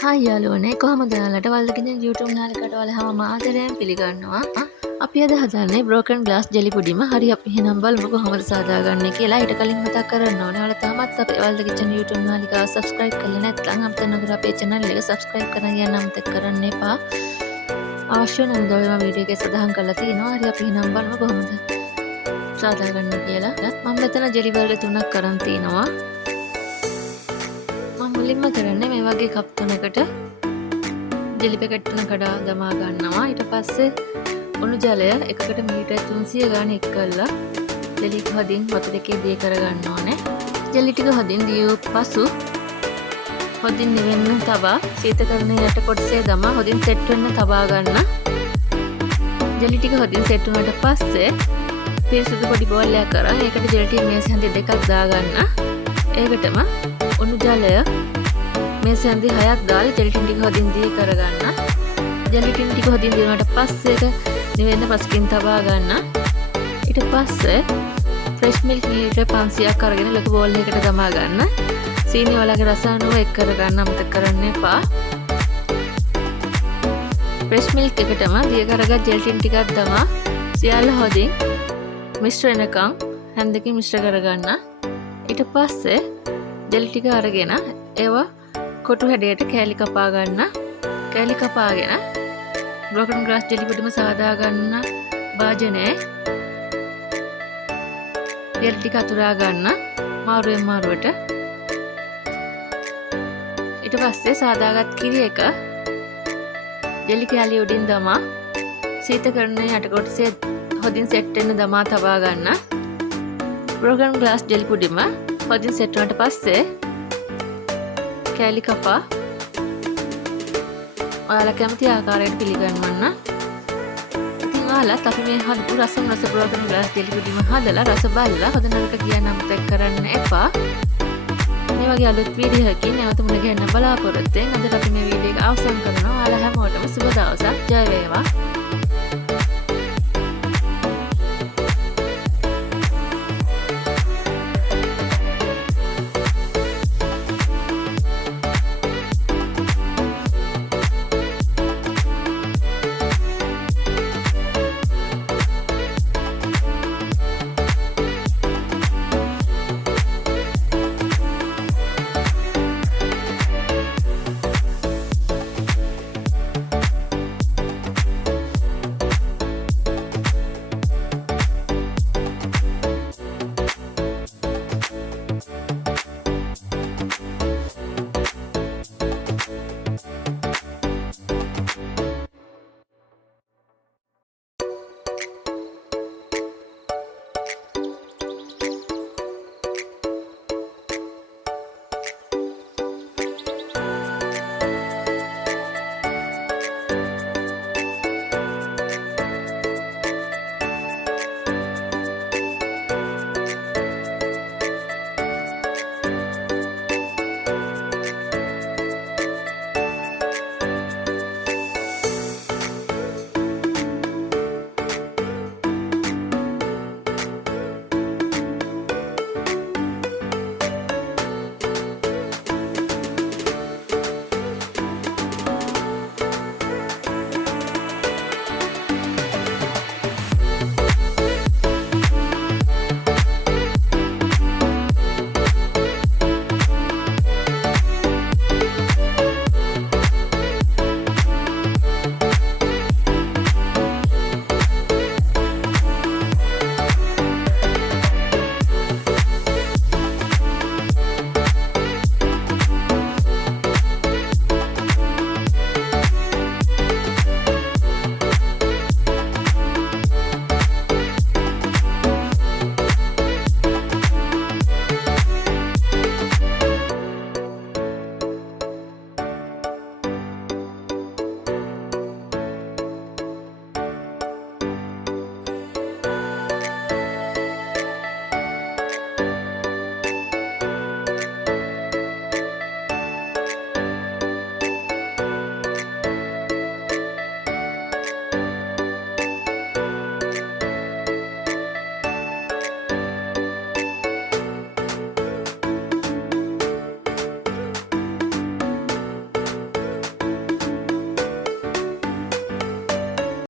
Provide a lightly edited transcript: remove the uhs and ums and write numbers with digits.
Hi යාළුවනේ කොහොමද ඔයාලට වල්දකින් YouTube නාලිකට ඔයාලා ආදරයෙන් පිළිගන්නවා. අපි අද හදන්නේ broken glass jelly පුඩිම. හරි අපි එහෙනම් බලමු කොහොමද සාදාගන්නේ කියලා. ඊට කලින් මතක් කරන්න ඕනේ ඔයාලා තාමත් අපේ වල්ද කිචන් YouTube නාලිකාව subscribe කරලා නැත්නම් අමතක නොකර අපේ channel එක subscribe කරන් යන්න අමතක කරන්න එපා. අවශ්‍ය නම් ඔයාලා වීඩියෝ එකේ සඳහන් කරලා තියෙනවා. හරි අපි එහෙනම් බලමු කොහොමද සාදාගන්නේ කියලා. මම මෙතන jelly වර්ග 3ක් කරන් තිනවා. මුලින්ම කරන්නේ මේ වගේ කප් තුනකට ජෙලි පැකට් තුන කඩා දමා ගන්නවා. ඊට පස්සේ උණු ජලය එකකට මීටර් 300 ගාන එක් කරලා ජෙලි ටික හදින් වතුර එකේ දී කර ගන්න ඕනේ. ජෙලි ටික හදින් දියු පසු හොදින් නිවෙන්න තබා සීතකරණ යට කොටසේ දමා හොදින් සෙට් වෙන්න තබා ගන්න. ජෙලි ටික හොදින් සෙට් වුණාට පස්සේ පිරිසිදු පොඩි බෝල් එකක් අරන් ඒකට ජෙලි ටික මේස් හැන්දි දෙකක් දා ගන්න. ඒකටම උණු ජලය මේ සැන්දි 6ක් දාලා ජෙලි ටික හොදින් දී කරගන්න. ජෙලි ටික හොදින් දිනුවාට පස්සේ ඒක නිවෙන්න පසකින් තබා ගන්න. ඊට පස්සේ ෆ්‍රෙෂ් මිල්ක් ලීටර් 500ක් අරගෙන ලොකු බෝල් එකකට දමා ගන්න. සීනි වලගේ රස අනුව එක් කරගන්න අමතක කරන්න එපා. ෆ්‍රෙෂ් මිල්ක් එකටම දී කරගත් ජෙලි ටිකක් දමා සියල්ල හොදින් මිශ්‍ර වෙනකම් හැන්දකින් මිශ්‍ර කරගන්න. ඊට පස්සේ ජෙලි ටික අරගෙන ඒවා කොටු හැඩයට කෑලි කපා ගන්න. කෑලි කපාගෙන broken glass jelly පුඩිම සාදා ගන්න භාජනයේ ජෙලි ටික අතුරා ගන්න මාරුවෙන් මාරුවට. ඊට පස්සේ සාදාගත් කිරි එක ජෙලි කෑලි උඩින් දමා සීතකරණයේ යට කොටසේ හොදින් සෙට් වෙන්න දමා තබා ගන්න. broken glass jelly පුඩිම හොදින් සෙට් වුණාට පස්සේ කෑලි කපා ඔයාලා කැමති ආකාරයට පිළිගන්වන්න. ඉතින් ඔයාලත් අපි මේ හදපු රසම රස broken glass jelly පුඩිම හදලා රස බලලා හොඳ නරක කියන්න අමතක කරන්න එපා. මේ වගේ අලුත් වීඩියෝ එකකින් නැවත මුණ ගැහෙන්න බලාපොරොත්තු වෙන. අද අපි මේ වීඩියෝ එක අවසන් කරනවා. ඔයාලා හැමෝටම සුබ දවසක්. ජය වේවා.